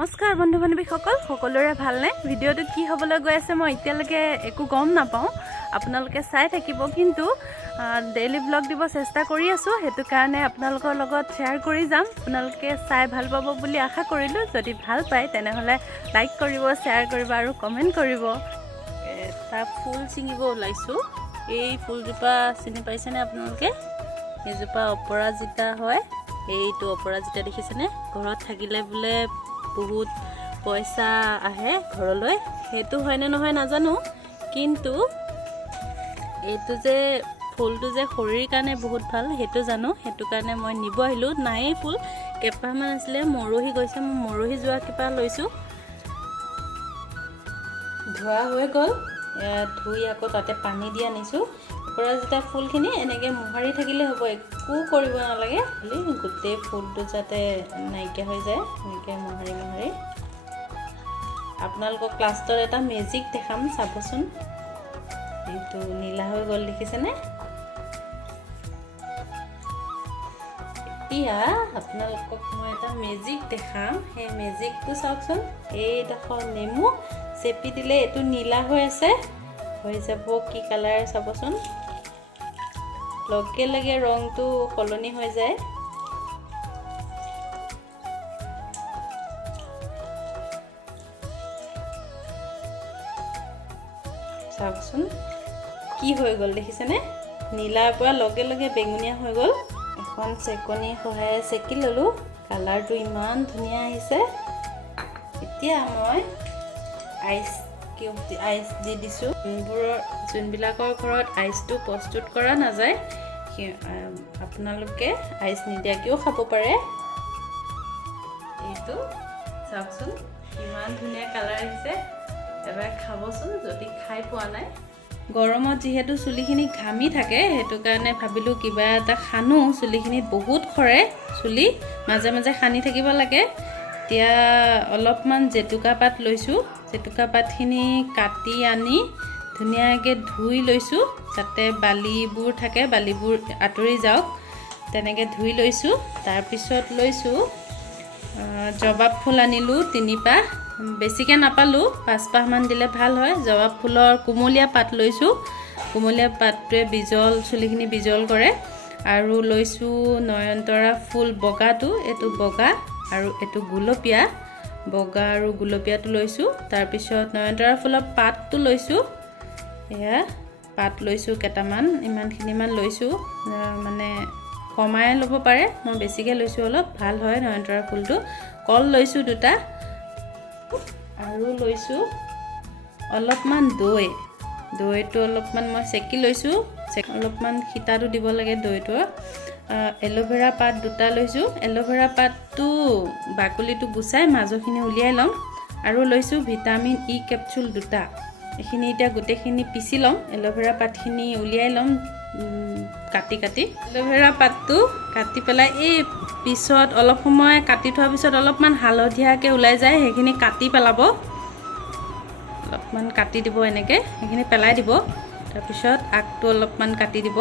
নমস্কাৰ বন্ধু বান্ধৱীসকল, সকলোৰে ভালনে? ভিডিঅ'টো কি হ'বলৈ গৈ আছে মই এতিয়ালৈকে একো গম নাপাওঁ, আপোনালোকে চাই থাকিব। কিন্তু ডেইলি ব্লগ দিব চেষ্টা কৰি আছোঁ, সেইটো কাৰণে আপোনালোকৰ লগত শ্বেয়াৰ কৰি যাম। আপোনালোকে চাই ভাল পাব বুলি আশা কৰিলোঁ। যদি ভাল পায় তেনেহ'লে লাইক কৰিব, শ্বেয়াৰ কৰিব আৰু কমেণ্ট কৰিব। এটা ফুল ছিঙিব ওলাইছোঁ। এই ফুলজোপা চিনি পাইছেনে আপোনালোকে? এইজোপা অপৰাজিতা হয়। এইটো অপৰাজিতা দেখিছেনে? ঘৰত থাকিলে বোলে বহুত পইচা আহে ঘৰলৈ, সেইটো হয়নে নহয় নাজানো, কিন্তু এইটো যে ফুলটো যে শৰীৰৰ কাৰণে বহুত ভাল সেইটো জানো। সেইটো কাৰণে মই নিব আহিলোঁ। নায়েই ফুল, কেইপাহমান আছিলে, মৰহি গৈছে। মই মৰহি যোৱা কেইপাহ লৈছোঁ। ধোৱা হৈ গ'ল, ধুই আকৌ তাতে পানী দি আনিছোঁ। অপৰাজিতা ফুলখিনি এনেকৈ মোহাৰি থাকিলে হ'ব, একো কৰিব নালাগে। খালি গোটেই ফুলটো যাতে নাইকিয়া হৈ যায়, এনেকৈ মোহাৰি মোহাৰি। আপোনালোকক লাষ্টত এটা মেজিক দেখাম, চাবচোন। এইটো নীলা হৈ গ'ল, দেখিছেনে? এতিয়া আপোনালোকক মই এটা মেজিক দেখাম। সেই মেজিকটো চাওকচোন। এইডোখৰ নেমু চেপি দিলে এইটো নীলা হৈ আছে, হৈ যাব কি কালাৰ চাবচোন। লগে লগে ৰংটো সলনি হৈ যায়। চাওকচোন কি হৈ গ'ল, দেখিছেনে? নীলাৰ পৰা লগে লগে বেঙুনীয়া হৈ গ'ল। এখন চেকনিৰ সহায়েৰে চেকি ল'লোঁ। কালাৰটো ইমান ধুনীয়া আহিছে। এতিয়া মই আইচ দি দিছোঁ। যোনবিলাকৰ ঘৰত আইচটো প্ৰস্তুত কৰা নাযায়, আপোনালোকে আইচ নিদিয়াকৈও খাব পাৰে। এইটো চাওকচোন ইমান ধুনীয়া কালাৰ আহিছে। এবাৰ খাবচোন যদি খাই পোৱা নাই। গৰমত যিহেতু চুলিখিনি ঘামি থাকে, সেইটো কাৰণে ভাবিলোঁ কিবা এটা সানো। চুলিখিনিত বহুত সৰে, চুলি মাজে মাজে সানি থাকিব লাগে। এতিয়া অলপমান জেতুকা পাত লৈছোঁ। জেতুকা পাতখিনি কাটি আনি ধুনীয়াকৈ ধুই লৈছোঁ, যাতে বালিবোৰ থাকে, বালিবোৰ আঁতৰি যাওক। তেনেকৈ ধুই লৈছোঁ। তাৰপিছত লৈছোঁ জবাব ফুল আনিলোঁ 3 পাহ, বেছিকৈ নাপালোঁ, 5 পাহমান দিলে ভাল হয়। জবাব ফুলৰ কুমলীয়া পাত লৈছোঁ। কুমলীয়া পাতটোৱে চুলিখিনি বিজল কৰে। আৰু লৈছোঁ নয়নতৰা ফুল বগাটো, এইটো বগা আৰু এইটো গুলপীয়া। বগা আৰু গুলপীয়াটো লৈছোঁ। তাৰপিছত নয়নতৰা ফুলৰ পাতটো লৈছোঁ। এয়া পাত লৈছোঁ কেইটামান, ইমানখিনিমান লৈছোঁ। মানে কমাই ল'ব পাৰে, মই বেছিকৈ লৈছোঁ অলপ, ভাল হয় নয়নতৰা ফুলটো। কল লৈছোঁ 2টা আৰু লৈছোঁ অলপমান দৈটো অলপমান মই চেকি লৈছোঁ। অলপমান সীতাটো দিব লাগে দৈটো। এল'ভেৰা পাত 2টা লৈছোঁ। এল'ভেৰা পাতটো বাকলিটো গুচাই মাজৰখিনি উলিয়াই ল'ম। আৰু লৈছোঁ ভিটামিন ই কেপচুল 2টা। এইখিনি এতিয়া গোটেইখিনি পিচি ল'ম। এল'ভেৰা পাতখিনি উলিয়াই ল'ম কাটি। এল'ভেৰা পাতটো কাটি পেলাই এই পিছত অলপ সময় কাটি থোৱাৰ পিছত অলপমান হালধীয়াকৈ ওলাই যায়, সেইখিনি কাটি পেলাব। অলপমান কাটি দিব এনেকৈ, সেইখিনি পেলাই দিব। তাৰপিছত আগটো অলপমান কাটি দিব।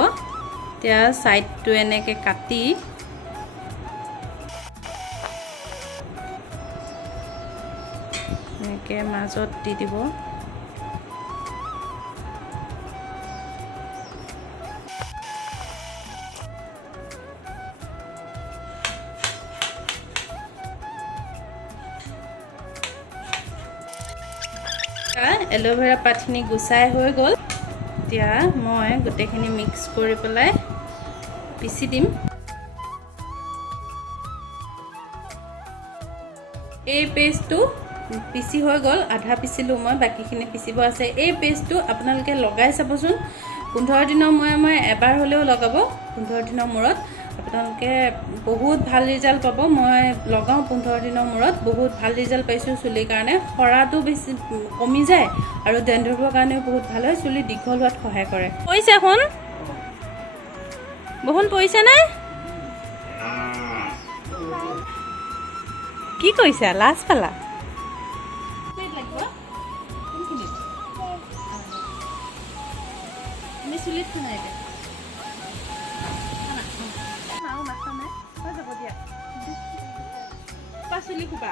এতিয়া ছাইডটো এনেকৈ কাটি এনেকৈ মাজত দি দিব। এল'ভেৰা পাতখিনি গুচাই হৈ গ'ল। এতিয়া মই গোটেইখিনি মিক্স কৰি পেলাই পিচি দিম। এই পেষ্টটো পিচি হৈ গ'ল, আধা পিচিলোঁ মই, বাকীখিনি পিচিব আছে। এই পেষ্টটো আপোনালোকে লগাই চাবচোন। 15 দিনৰ মূৰে এবাৰ হ'লেও লগাব। 15 দিনৰ মূৰত আপোনালোকে বহুত ভাল ৰিজাল্ট পাব। মই লগাওঁ 15 দিনৰ মূৰত, বহুত ভাল ৰিজাল্ট পাইছোঁ চুলিৰ কাৰণে। সৰাটো বেছি কমি যায় আৰু ডেণ্ড্ৰফৰ কাৰণেও বহুত ভাল হয়। চুলি দীঘল হোৱাত সহায় কৰে। পৰিছে শুন, বৰষুণ পৰিছেনে? কি কৰিছা? লাজ পালা? তুমি চুলিত খানা এতিয়া নাখাওঁ নাই, হৈ যাব দিয়া। চুলি খোপা